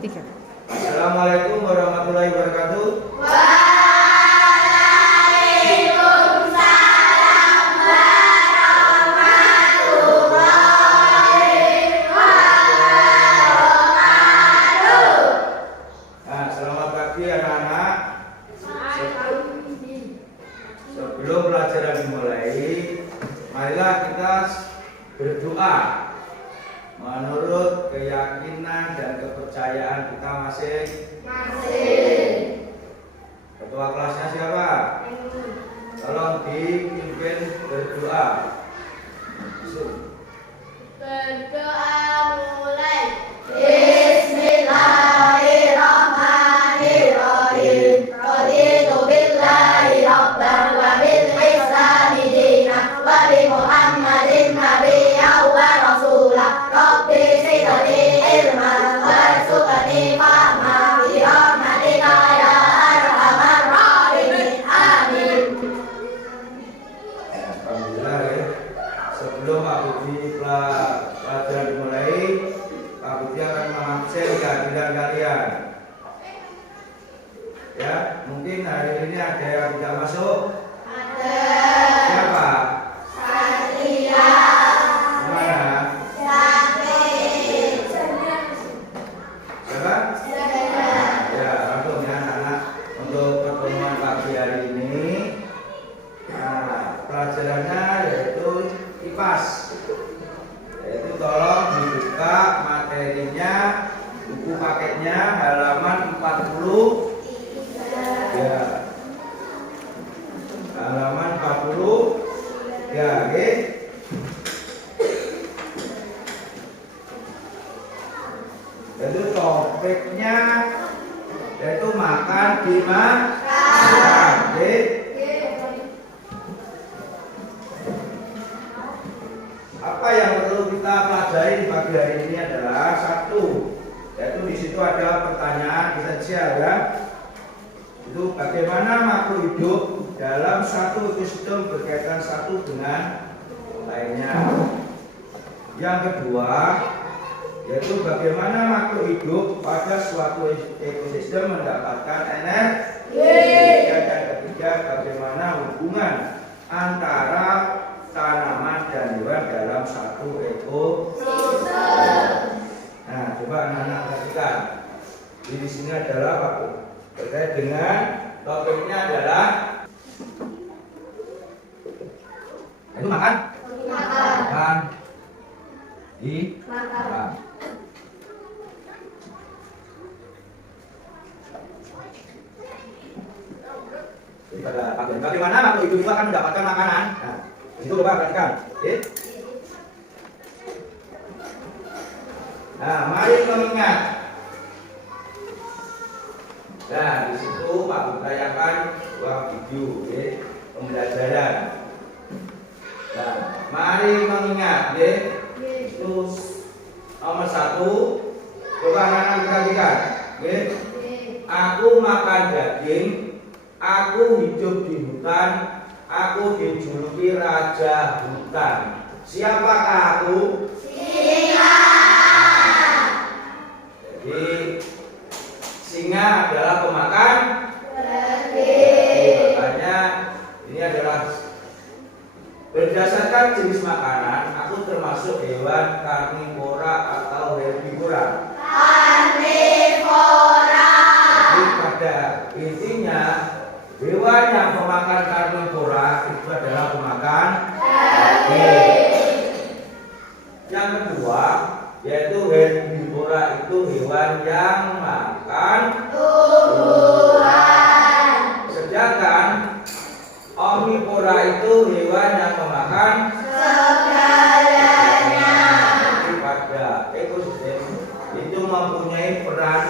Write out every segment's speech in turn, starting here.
3. Assalamualaikum warahmatullahi wabarakatuh. Waalaikumsalam warahmatullahi wabarakatuh. Nah, selamat pagi anak-anak. Sebelum pelajaran dimulai, marilah kita berdoa menurut keyakinan dan kepercayaan kita masing-masing. Ketua kelasnya siapa? Tolong dipimpin berdoa. Berdoa mulai. Bismillahirrahmanirrahim. Raditu billahi rabban wa bil islami dinan wa bi Muhammadin nabiyyan wa rasulah. Rabbi zidni ilman warzuqni fahman bi rahmatika ya arhamar rahimin. Amin. Alhamdulillah ya. Sebelum Pak Budi pelajaran dimulai, Pak Budi akan mengabsen kehadiran kalian. Ya, mungkin hari ini ada yang tidak masuk. Ada. Siapa? Satria. Mana? Sakit. Siapa? Ya, langsung ya anak-anak untuk pertemuan pagi hari ini. Nah, pelajarannya yaitu IPAS. Yaitu tolong dibuka materinya, buku paketnya halaman 40. Ya. Halaman 40. Ya, oke. Itu topiknya yaitu makan di makan. Oke. Apa yang perlu kita pelajari di pagi hari ini adalah satu, yaitu di situ ada pertanyaan esensial ya. Itu bagaimana makhluk hidup dalam satu ekosistem berkaitan satu dengan lainnya. Yang kedua, yaitu bagaimana makhluk hidup pada suatu ekosistem mendapatkan energi. Dan ketiga, bagaimana hubungan antara tanaman dan hewan dalam satu ekosistem. Nah, coba anak-anak perhatikan. Di sini adalah apa? Terkait dengan topiknya adalah itu makan. Makan. Di makan. Jadi pada bagaimana makhluk hidup itu akan mendapatkan makanan. Nah, itu coba perhatikan. Oke. Nah, mari mengingat. Nah, di situ Pak Budi tayangan dua video, oke, pembelajaran. Nah, mari mengingat, oke. Itu nomor 1. Coba anak-anak perhatikan, oke. Aku makan daging, aku hidup di hutan, aku dijuluki raja hutan. Siapakah aku? Singa. Jadi singa adalah pemakan Daging. makanya ini adalah berdasarkan jenis makanan, aku termasuk hewan karnivora atau herbivora. Karnivora. Jadi pada intinya hewan yang pemakan karnivora itu adalah pemakan daging. Yang kedua, yaitu herbivora itu hewan yang makan Tumbuhan. sedangkan omnivora itu hewan yang memakan Segalanya. Jadi pada ekosistem itu mempunyai peran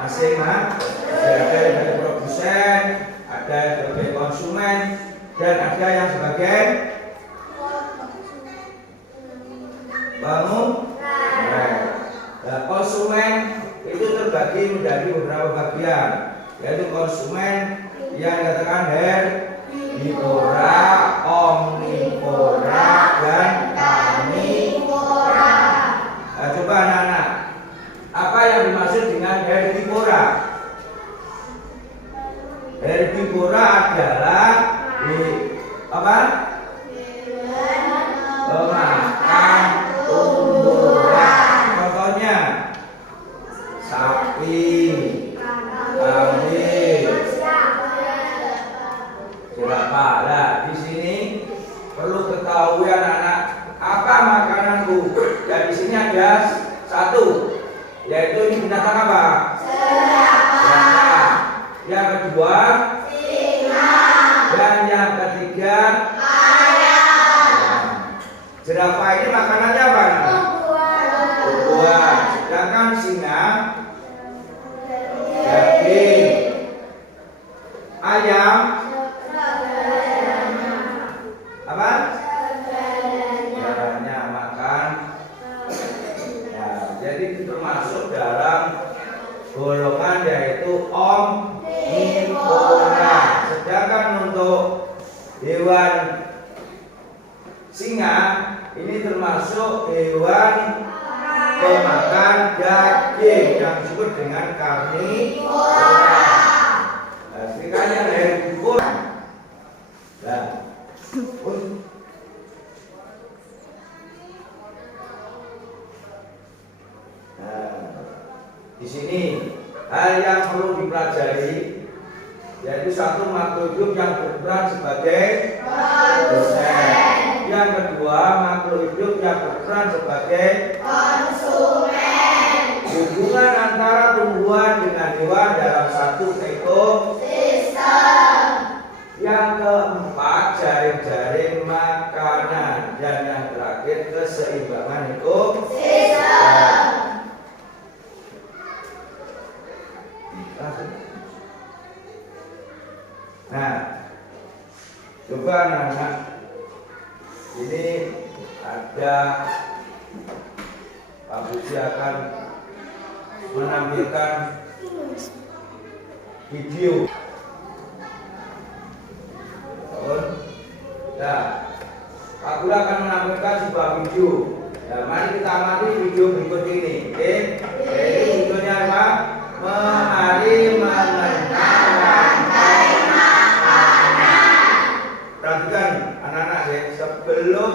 masing-masing. Ada yang sebagai produsen, ada yang sebagai konsumen, dan ada yang sebagai bangun. Nah, konsumen itu terbagi menjadi beberapa bagian, yaitu konsumen yang dikatakan herbivora, omnivora, dan karnivora. Nah, coba anak-anak, apa yang dimaksud dengan herbivora adalah apa? Pemakan tumbuhan. Contohnya sapi, kambing, jerapah. Nah, di sini perlu ketahui anak-anak apa makananku. Dan di sini ada satu, yaitu ini binatang apa? Jerapah. Yang kedua, singa. Dan yang ketiga, ayam. Jerapah ini makanannya apa? Buah. Sedangkan singa daging. Ayam apa? Caranya makan. Nah, jadi itu termasuk dalam golongan yaitu omnivora. Sedangkan untuk hewan singa ini termasuk hewan pemakan daging yang disebut dengan karnivora. Nah, singanya herbivora. Nah, di sini hal yang perlu dipelajari yaitu satu, makhluk hidup yang berperan sebagai produsen. Yang kedua, makhluk hidup yang berperan sebagai konsumen. Hubungan antara tumbuhan dengan hewan dalam satu ekosistem. Yang keempat, jaring-jaring makanan. Dan yang terakhir, keseimbangan ekosistem. Nah, coba anak-anak, ini ada Pak Budi akan menampilkan video. Nah, Pak Guru akan menampilkan sebuah video. Nah, mari kita amati video berikut ini. Oke? Jadi videonya apa? Mari mengenal rantai makanan. Perhatikan anak-anak ya, sebelum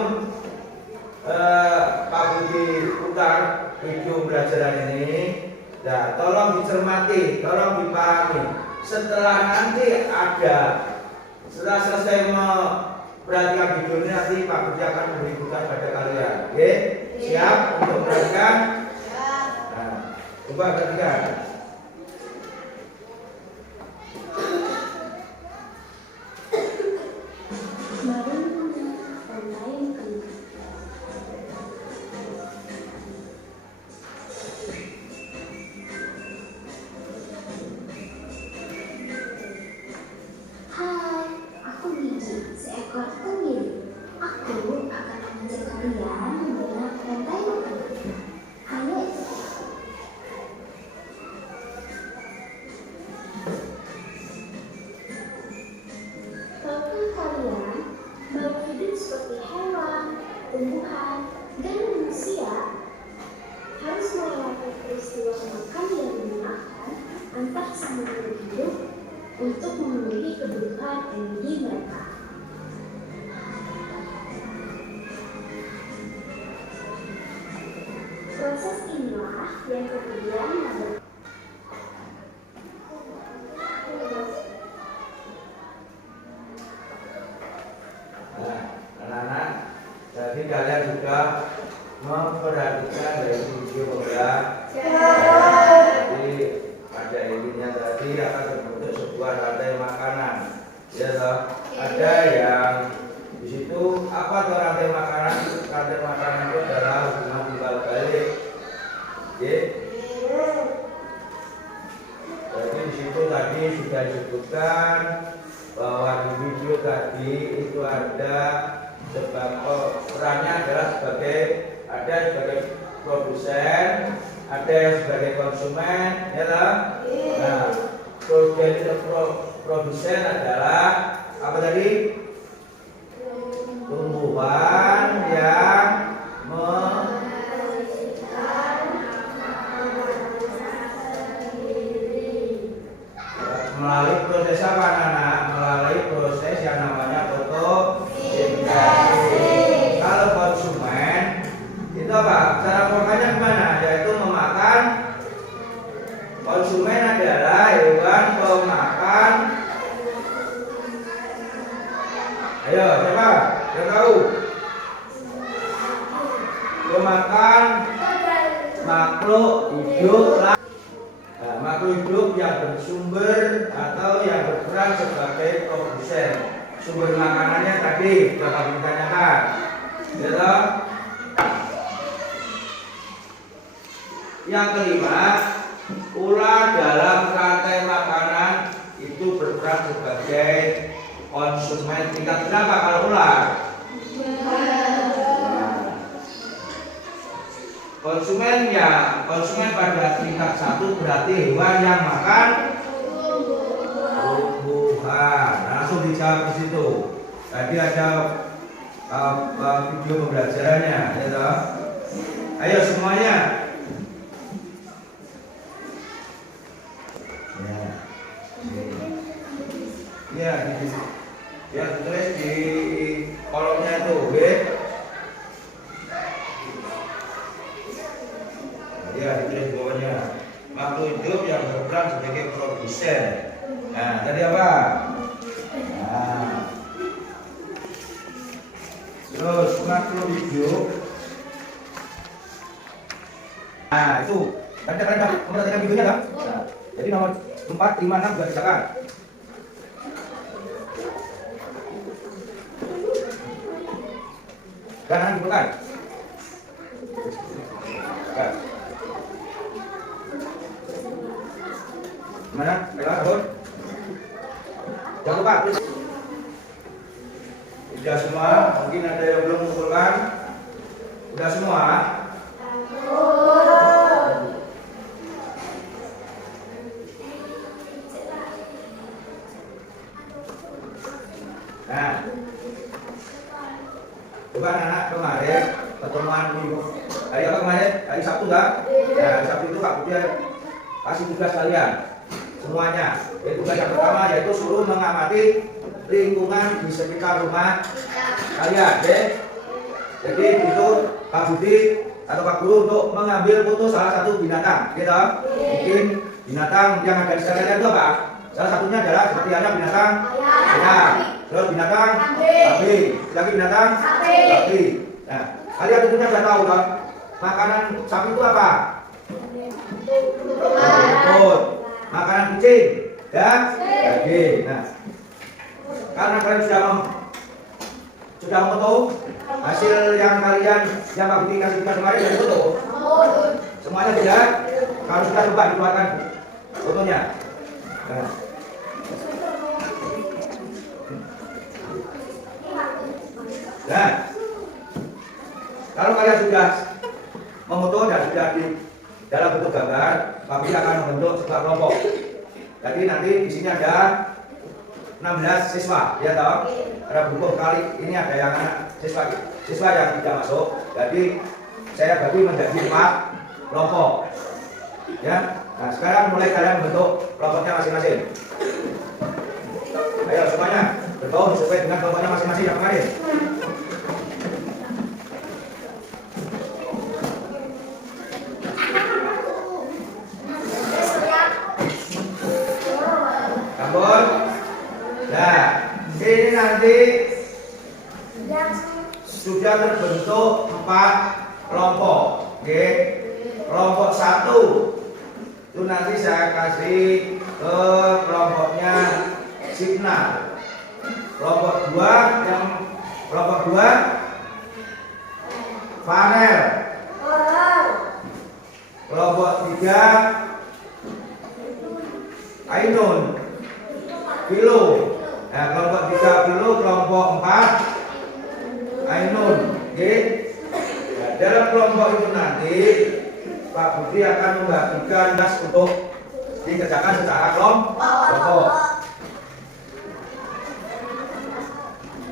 Pak Budi putar video pelajaran ini, nah, tolong dicermati, tolong dipahami. Setelah nanti setelah selesai memperhatikan video ini, nanti Pak Budi akan memberikan pada kalian. Oke? Siap untuk perhatikan? Nah, coba perhatikan. Tumbuhan dan manusia harus melewati peristiwa makan dan menyenangkan antar sama makhluk hidup untuk memenuhi kebutuhan energi mereka. Proses inilah yang kemudian membentuk jadi kalian juga memperhatikan dari video ya. Jadi pada intinya tadi akan terbentuk sebuah rantai makanan. Ya toh? Ada yang di situ apa tuh rantai makanan? Rantai makanan itu adalah hubungan timbal balik. Oke. Jadi di situ tadi sudah disebutkan bahwa di video tadi itu ada perannya adalah sebagai produsen, ada yang sebagai konsumen, ya lah. Nah, produsen adalah apa tadi? Tumbuhan yang melalui proses apa, anak-anak? Konsumen adalah hewan pemakan. Ayo, siapa? Yang tahu? Pemakan makhluk hidup. Nah, makhluk hidup yang bersumber atau yang berperan sebagai produsen. Sumber makanannya tadi Bapak ditanyakan. Ya. Yang kelima, ular dalam rantai makanan itu berperan sebagai konsumen tingkat berapa kalau ular? Konsumen pada tingkat 1 berarti hewan yang makan tumbuhan. Langsung dijawab di situ. Tadi ada video pembelajarannya, ya toh? Ayo semuanya. Ya, ya tulis di kolomnya itu, oke? Ya, ditulis bawahnya. Makhluk hidup yang berperan sebagai produsen. Nah, tadi apa? Nah. Terus makhluk hidup. Nah, itu. Kalian memperhatikan videonya kan? Nah, jadi nomor 4, 5, 6 sudah disahkan. Kanan dibuka. Gimana? Ayo abon. Jangan lupa. Sudah semua? Mungkin ada yang belum mengumpulkan. Sudah semua? Nah, coba anak kemarin pertemuan minggu hari apa kemarin? Hari Sabtu kan? Nah, hari Sabtu itu Kak Budi kasih tugas kalian semuanya. Jadi tugas yang pertama yaitu suruh mengamati lingkungan di sekitar rumah kalian. Jadi itu Kak Budi atau Pak Guru untuk mengambil foto salah satu binatang, gitu. Mungkin binatang yang ada di sekitarnya itu apa? Salah satunya adalah seperti ada binatang ayam. Terus binatang sapi, lagi binatang sapi. Nah, kalian tentunya sudah tahu kan? Makanan sapi itu apa? Rumput. Makanan kucing, ya? Daging. Nah, karena kalian sudah foto hasil yang kalian yang Pak Budi kasih kemarin dari foto. Semuanya sudah. Kalau sudah coba dikeluarkan fotonya. Nah. Nah, kalau kalian sudah memoto dan sudah di dalam bentuk gambar, Pak Budi akan membentuk sebuah kelompok. Jadi nanti di sini ada 16 siswa, ya toh? Ada berhubung kali ini ada yang anak siswa yang tidak masuk. Jadi saya bagi menjadi 4 kelompok. Ya. Nah, sekarang mulai kalian membentuk kelompoknya masing-masing. Ayo semuanya berbaur sesuai dengan kelompoknya masing-masing yang kemarin. Nah, ini nanti sudah terbentuk 4 kelompok. Oke. Kelompok 1 itu nanti saya kasih ke kelompoknya Signal. Kelompok 2 Farel. Kelompok 3 Ainun. Kilo. Nah, kelompok 3 Kilo, kelompok 4 Ainun. Oke. Nah, dalam kelompok itu nanti Pak Budi akan membagikan tugas untuk dikerjakan secara kelompok.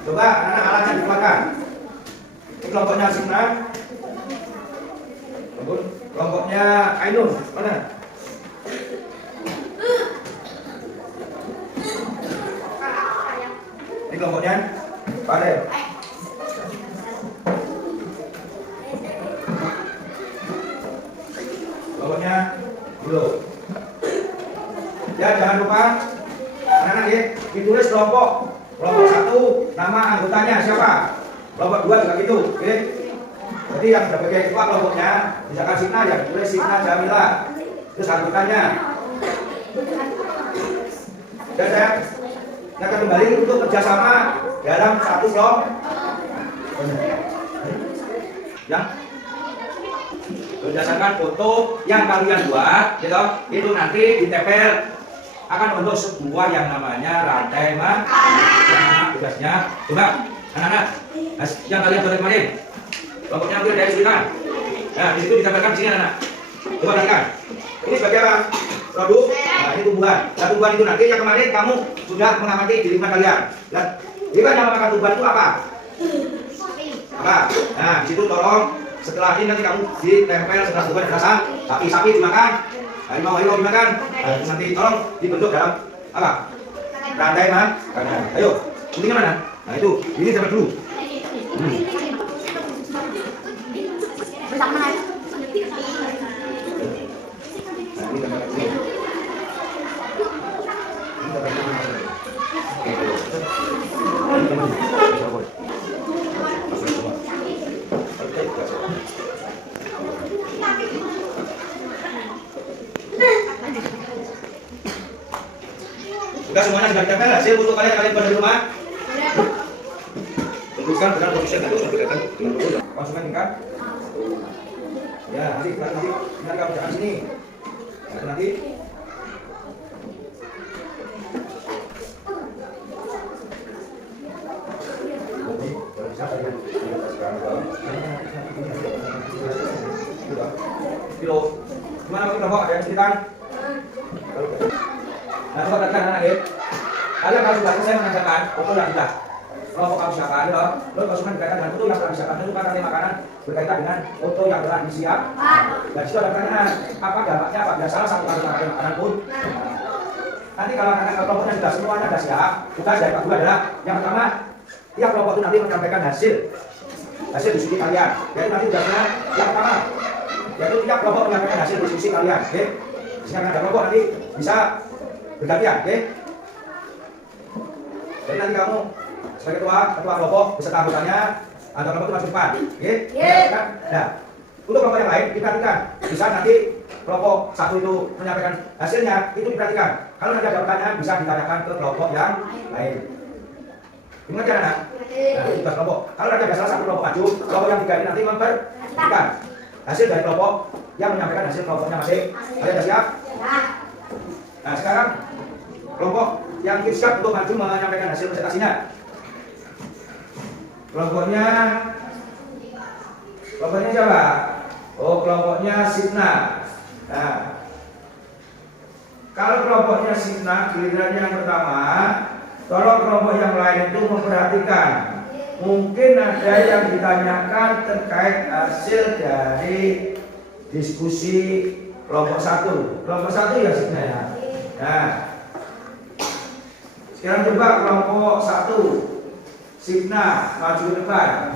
Coba anak alatnya dikeluarkan. Ini kelompoknya Signal. Kelompoknya Ainun. Mana? Ini kelompoknya Farel. Kelompoknya Kilo. Anak-anak ya, ditulis kelompok 1 nama anggotanya siapa, kelompok 2 juga gitu, oke? Jadi yang sebagai ketua kelompoknya, misalkan Sipna ya ditulis Sipna Jamila, terus anggotanya. Dan saya akan kembali untuk kerjasama dalam satu kelompok. Yang berdasarkan foto yang kalian buat, gitu, itu nanti ditempel akan membentuk sebuah yang namanya rantai makanan. Tugasnya, coba anak-anak, yang kalian buat kemarin, kelompoknya ambil dari sini kan? Nah, di situ ditempelkan di sini anak-anak. Coba perhatikan. Ini sebagai apa? Produk. Nah, ini tumbuhan. Nah, tumbuhan itu nanti yang kemarin kamu sudah mengamati di lingkungan kalian. Dan jika yang makan tumbuhan itu apa? Apa? Nah, di situ tolong setelah ini nanti kamu ditempel setelah tumbuhan rasa sapi dimakan, harimau dimakan. Nah, nanti tolong dibentuk dalam apa? Rantai makanan. Ayo, guntingnya mana? Nah itu, ini tempel dulu. Sudah semuanya sudah ditempel hasil untuk kalian buat di rumah. Tentukan dengan produsen dan terus berkaitan dengan produk konsumen kan? Ya nanti kamu jangan sini. Nanti kilo gimana kamu kelompok ada yang ceritakan? Nah coba katakan anak ya, kalian kalau sudah selesai mengajarkan foto yang sudah kelompok kamu siapkan, lalu konsumen berkaitan dengan foto yang telah disiapkan, tentukan rantai makanan berkaitan dengan foto yang telah disiap. Dan situ ada pertanyaan, apa dampaknya apabila salah satu rantai makanan pun. Nanti kalau anak kelompoknya sudah semuanya sudah siap, tugas dari Pak Guru adalah yang pertama, tiap kelompok itu nanti menyampaikan hasil diskusi kalian. Jadi nanti tugasnya yang pertama, yaitu tiap kelompok menyampaikan hasil diskusi kalian. Oke? Sehingga ada kelompok nanti bisa bergantian, oke? Jadi nanti kamu sebagai ketua kelompok beserta anggotanya, anggota kelompok itu masuk depan, oke? Nah, untuk kelompok yang lain diperhatikan. Bisa nanti kelompok 1 itu menyampaikan hasilnya, itu diperhatikan. Kalau nanti ada pertanyaan bisa ditanyakan ke kelompok yang lain. Gimana cara anak? Nah, itu tugas kelompok. Kalau nanti ada salah satu kelompok maju, kelompok yang 3 ini nanti memperhatikan hasil dari kelompok yang menyampaikan hasil kelompoknya masing. Kalian sudah siap? Nah sekarang kelompok yang siap untuk maju menyampaikan hasil presentasinya. Kelompoknya siapa? Oh kelompoknya Sipna. Nah kalau kelompoknya Sipna, giliran yang pertama, tolong kelompok yang lain itu memperhatikan. Mungkin ada yang ditanyakan terkait hasil dari diskusi kelompok 1. Kelompok 1 ya Sipna ya. Nah, sekarang coba kelompok 1 Sipna maju ke depan.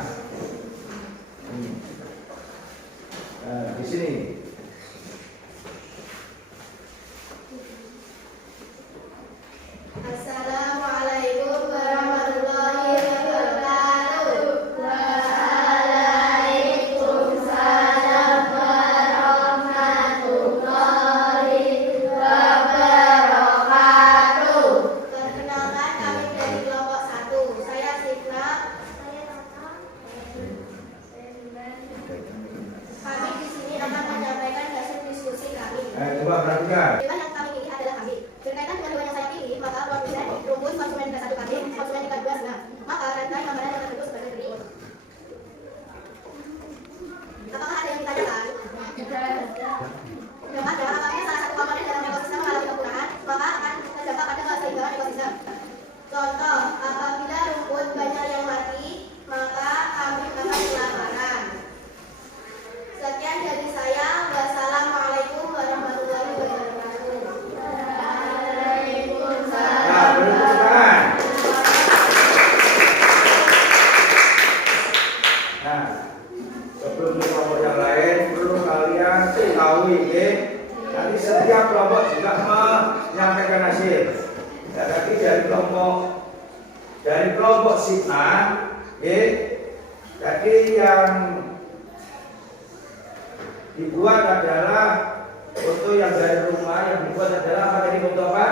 Nah, di sini. Assalamualaikum warahmatullahi wabarakatuh. Waalaikumsalam warahmatullahi wabarakatuh. Perkenalkan kami dari kelompok 1. Saya Sipna. Kami di sini akan menyampaikan hasil diskusi kami. Coba perhatikan. Hewan yang kami pilih adalah kambing. Berkaitan dengan hewan yang saya pilih, maka produsen rumput konsumen Liga 1 kambing, konsumen Liga 2 senang. Maka rantai makanan yang tertentu sebagai berikut. Apakah ada yang ditanyakan? Dengan apabila salah satu komponen dalam ekosistem mengalami kekurangan, maka akan terdampak pada keseimbangan ekosistem. Contoh, apabila rumput banyak yang mati, maka kambing akan kelaparan. Sekian dari saya. Wassalamualaikum warahmatullahi wabarakatuh. Nah, berhubungan. Nah, sebelum ke kelompok yang lain, perlu kalian ketahui, nanti setiap kelompok juga menyampaikan hasil. Ya, tapi dari kelompok sigma, jadi yang dibuat adalah foto yang dari rumah, yang dibuat adalah apa tadi, foto apa?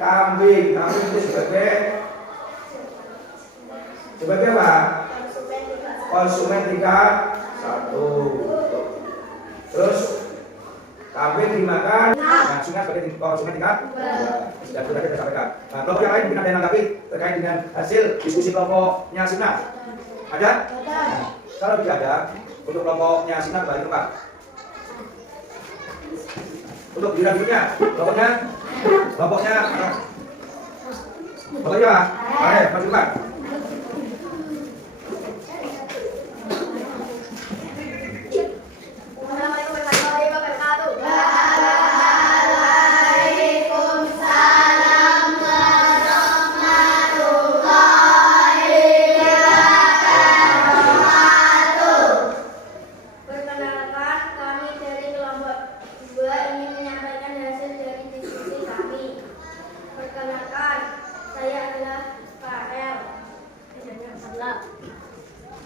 Kambing. Kambing itu sebagai apa? Konsumen tingkat 1. Terus kambing dimakan, langsungnya sebagai konsumen tingkat 2. Sudah kita sampaikan. Nah, kelompok yang lain mungkin ada yang menanggapi terkait dengan hasil diskusi kelompoknya Sina. Ada? Nah, kalau tidak ada, untuk kelompoknya Sina kembali ke Pak. Untuk giliran berikutnya, kelompoknya Pak. Ayo, maju Pak.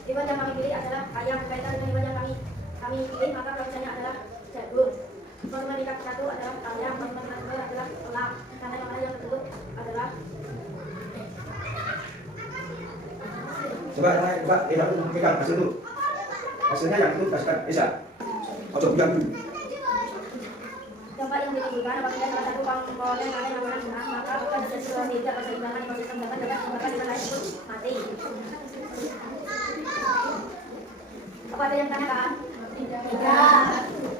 Hewan yang kami pilih adalah ayam. Berkaitan dengan hewan yang kami pilih, maka produsennya adalah jagung. Konsumen tingkat 1 adalah ayam, konsumen tingkat 2 adalah elang. Karena yang yang tersebut adalah coba tidak pegang hasil dulu. Hasilnya yang itu kasihkan Isa. Ojo pegang dulu. dampak yang ditimbulkan apabila salah satu komponen ada yang menggunakan beras, maka bukan sesuai tidak keseimbangan ekosistem dapat menyebabkan hewan lain pun mati. Apa ada yang tanyakan? Tidak.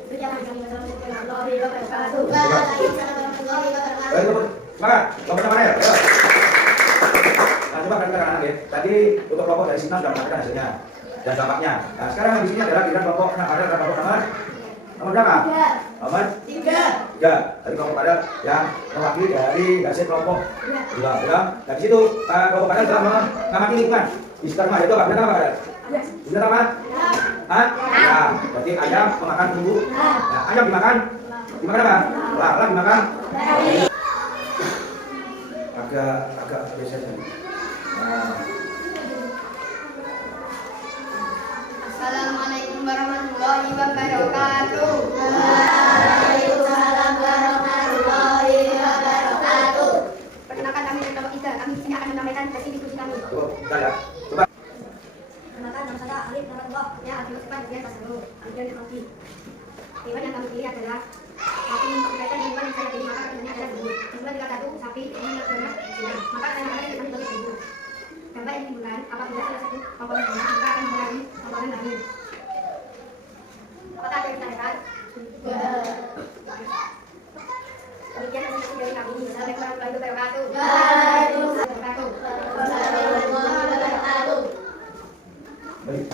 Berjalan kami warahmatullahi wabarakatuh. Waalaikumsalam warahmatullahi wabarakatuh. Semangat, kelompok mana ya? Nah, coba kita kanan ya. Tadi untuk kelompok dari Sina sudah mendapatkan hasilnya dan dampaknya. Nah, sekarang yang di sini adalah giliran kelompok ada kelompok nomor berapa? Nomor 3. Dari kelompok ada yang mewakili dari hasil kelompok 2. Nah, di situ kelompok ada sudah mengamati lingkungan di sekitar rumah. Itu apa? Benar apa? Benar apa? Hah? Nah, berarti ayam memakan bumbu. Nah, ayam dimakan apa? Lalat dimakan. Agak biasa saja. Nah. Assalamualaikum warahmatullahi wabarakatuh. Waalaikumsalam warahmatullahi wabarakatuh. Perkenalkan kami dari kelompok 3. Kami di sini akan menyampaikan hasil diskusi kami. Coba. Perkenalkan nama saya Alif Naratullah. Ya, Alif Sifat bagian Pasaro. Alif Naratullah. Hewan yang kami pilih adalah sapi. Berkaitan dengan hewan yang saya pilih, maka pertanyaannya adalah bumbu. Jumlah tingkat 1 sapi, ini yang banyak sudah. Maka saya mengatakan yang kami bagi bumbu. Dampak yang ditimbulkan apabila salah satu komponen benar, maka akan mengurangi komponen lain. Apakah ada yang ditanyakan? Demikian hasil dari kami. Assalamualaikum warahmatullahi wabarakatuh. Waalaikumsalam warahmatullahi wabarakatuh. Baik.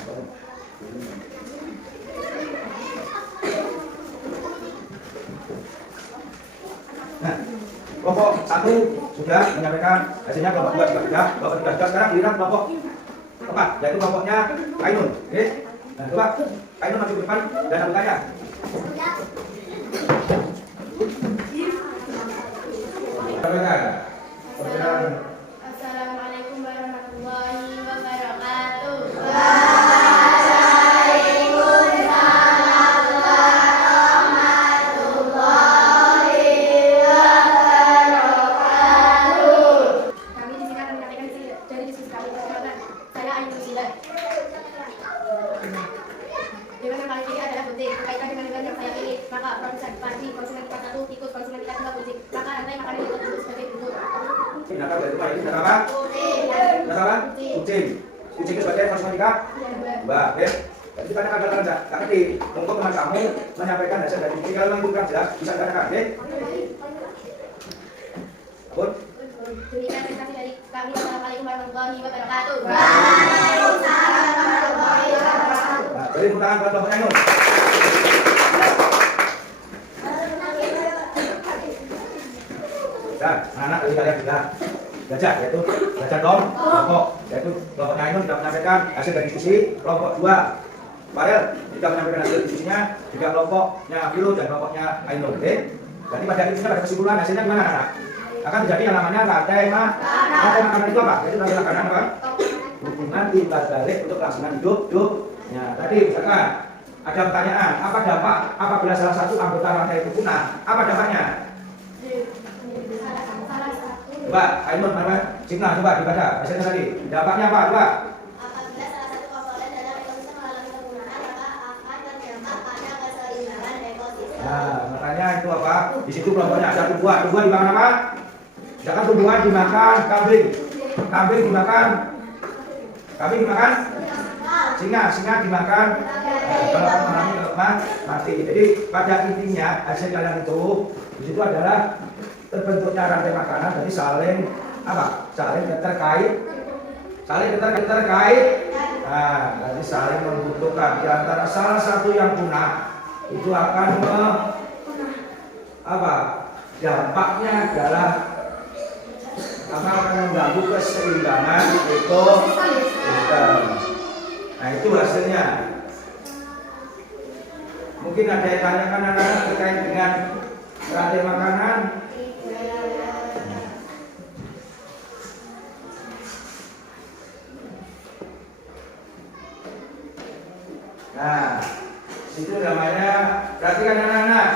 Nah, kelompok 1 sudah menyampaikan hasilnya, kelompok 2 juga sudah, kelompok 3 sudah. Sekarang giliran kelompok 4, yaitu kelompoknya Ainun. Oke? Nah, coba Ainun maju ke depan dan anggotanya. Assalamualaikum warahmatullahi wabarakatuh. Binatang dari rumah ini binatang apa? Binatang apa? Kucing. Kucing itu sebagai konsumen tingkat 2. Oke? Jadi ditanyakan dalam kerja. Tak ngerti. Untuk teman kamu menyampaikan hasil dari kucing. Kalau memang itu kurang jelas, bisa ditanyakan. Oke? Pun? Demikian terima kasih dari kami. Assalamualaikum warahmatullahi wabarakatuh. Waalaikumsalam warahmatullahi wabarakatuh. Nah, beri tepuk tangan buat kelompoknya Ainun. Dan anak-anak dari kalian juga belajar, yaitu belajar kelompok, yaitu kelompoknya Ainun sudah menyampaikan hasil dari diskusi, kelompok 2 Farel juga menyampaikan hasil diskusinya, juga kelompoknya Filo dan kelompoknya Ainun. Oke? Berarti pada intinya pada kesimpulan hasilnya gimana anak? Akan terjadi yang namanya rantai makanan itu apa? Itu rantai makanan apa? Hubungan timbal balik untuk kelangsungan hidupnya. Tadi misalkan ada pertanyaan, apa dampak apabila salah satu anggota rantai itu punah? Apa dampaknya? Coba, Aiman, Cina, coba dibaca hasilnya tadi. Dampaknya apa? Coba. Apabila salah satu komponen dalam ekosistem mengalami kepunahan, maka akan terdampak pada keseimbangan ekosistem. Nah, makanya itu apa? Di situ kelompoknya ada tumbuhan. Tumbuhan dimakan apa? Misalkan tumbuhan dimakan kambing. Kambing dimakan. Kambing dimakan. Singa dimakan. Kalau mati. Jadi pada intinya hasil kalian itu di situ adalah terbentuknya rantai makanan. Jadi saling apa? Saling terkait. Nah, jadi saling membutuhkan. Di antara salah satu yang punah itu akan dampaknya adalah akan mengganggu keseimbangan ekosistem. Nah, itu hasilnya. Mungkin ada yang tanyakan anak-anak terkait dengan rantai makanan. Nah, itu namanya, perhatikan anak-anak.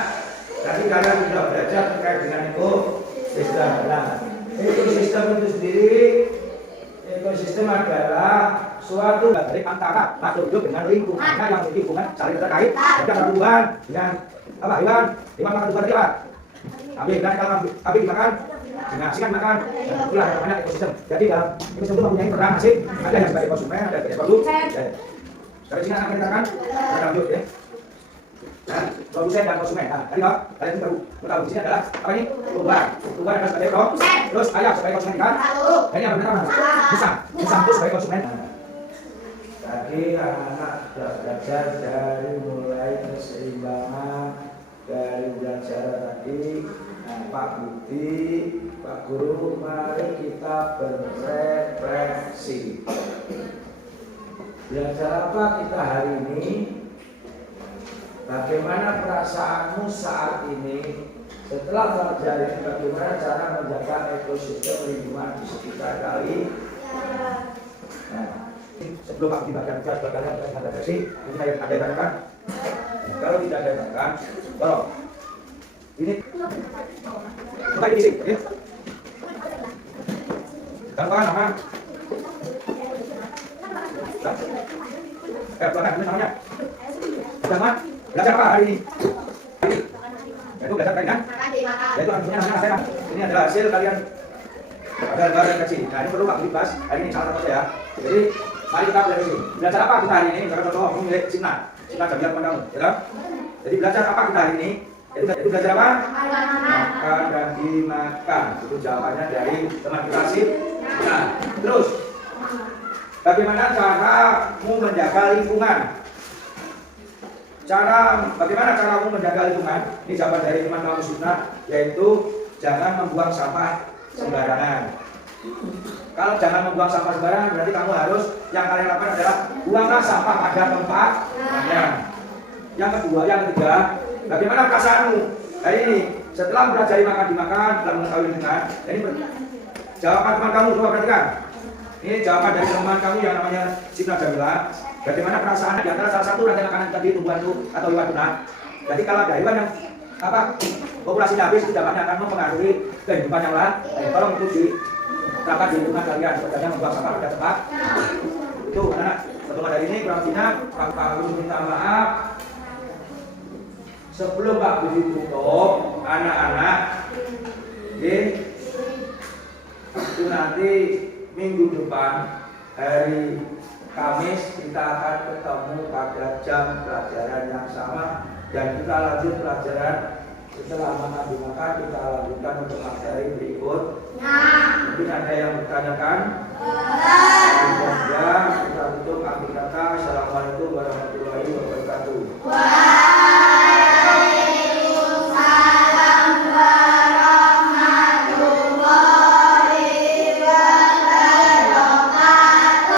Tadi kalian sudah belajar terkait dengan ekosistem. Nah, ekosistem itu sendiri, ekosistem adalah suatu dari antara makhluk hidup dengan lingkungannya yang memiliki hubungan saling terkait. Ada tumbuhan dengan apa? Hewan makan tumbuhan apa? Kambing makan, singa makan. Itulah namanya ekosistem. Jadi dalam ekosistem itu mempunyai peran masing. Ada yang sebagai konsumen, ada sebagai produsen. Dari sini akan kita lanjut ya. Nah, produsen dan konsumen. Nah, tadi kalian baru tahu di sini adalah apa ini? Tumbuhan adalah sebagai produsen. Terus ayam sebagai konsumen kan? Dan yang benar mana? Pisang itu sebagai konsumen. Tadi anak-anak sudah belajar dari mulai keseimbangan dari belajar tadi. Nah, Pak Budi, Pak Guru, mari kita berefleksi. Belajar apa kita hari ini? Bagaimana perasaanmu saat ini setelah belajar ini? Bagaimana cara menjaga ekosistem lingkungan di sekitar kali? Nah, sebelum aku dibagikan tugas kalian ada versi, ini ada tanyakan. Kalau tidak ada tanyakan, tolong ini coba ini sih, ya. Tantangan apa? Pelanggan ini namanya. Jangan belajar apa hari ini? Yaitu belajar kan? Yaitu hasilnya namanya saya. Ini adalah hasil kalian ada gambar kecil. Nah, ini perlu Pak dibahas hari ini salah satu ya. Jadi mari kita belajar ini. Belajar apa kita hari ini? Karena contoh kamu milik Cina jam kamu, ya. Jadi belajar apa kita hari ini? Itu belajar apa? Makan dan dimakan. Itu jawabannya dari teman kita sih. Nah, terus bagaimana caramu menjaga lingkungan? Bagaimana caramu menjaga lingkungan? Ini jawaban dari teman kamu Sunnah, yaitu jangan membuang sampah sembarangan. Kalau jangan membuang sampah sembarangan, berarti kamu harus yang kalian lakukan adalah buanglah sampah pada tempatnya. Yang ketiga, bagaimana perasaanmu hari ini setelah mempelajari makan dimakan, setelah mengetahui lingkungan? Ini jawaban teman kamu, coba perhatikan. Ini jawaban dari teman kamu yang namanya Sipna Jamila. Bagaimana perasaan di antara salah satu rantai makanan tadi tumbuhan itu atau hewan punah? Jadi kalau ada hewan yang populasi habis, itu dampaknya akan mempengaruhi kehidupan yang lain. Tolong itu diterapkan di lingkungan kalian. Sebenarnya membuang sampah pada tempat. Itu anak. Setelah dari ini kurang lebihnya Pak Guru minta maaf. Sebelum Pak Budi tutup, anak-anak, itu nanti minggu depan hari Kamis kita akan ketemu pada jam pelajaran yang sama dan kita lanjut pelajaran setelah makan dimakan kita lanjutkan untuk materi berikut. Mungkin ada yang bertanyakan? Ya, kita tutup kami kata. Assalamualaikum warahmatullahi wabarakatuh.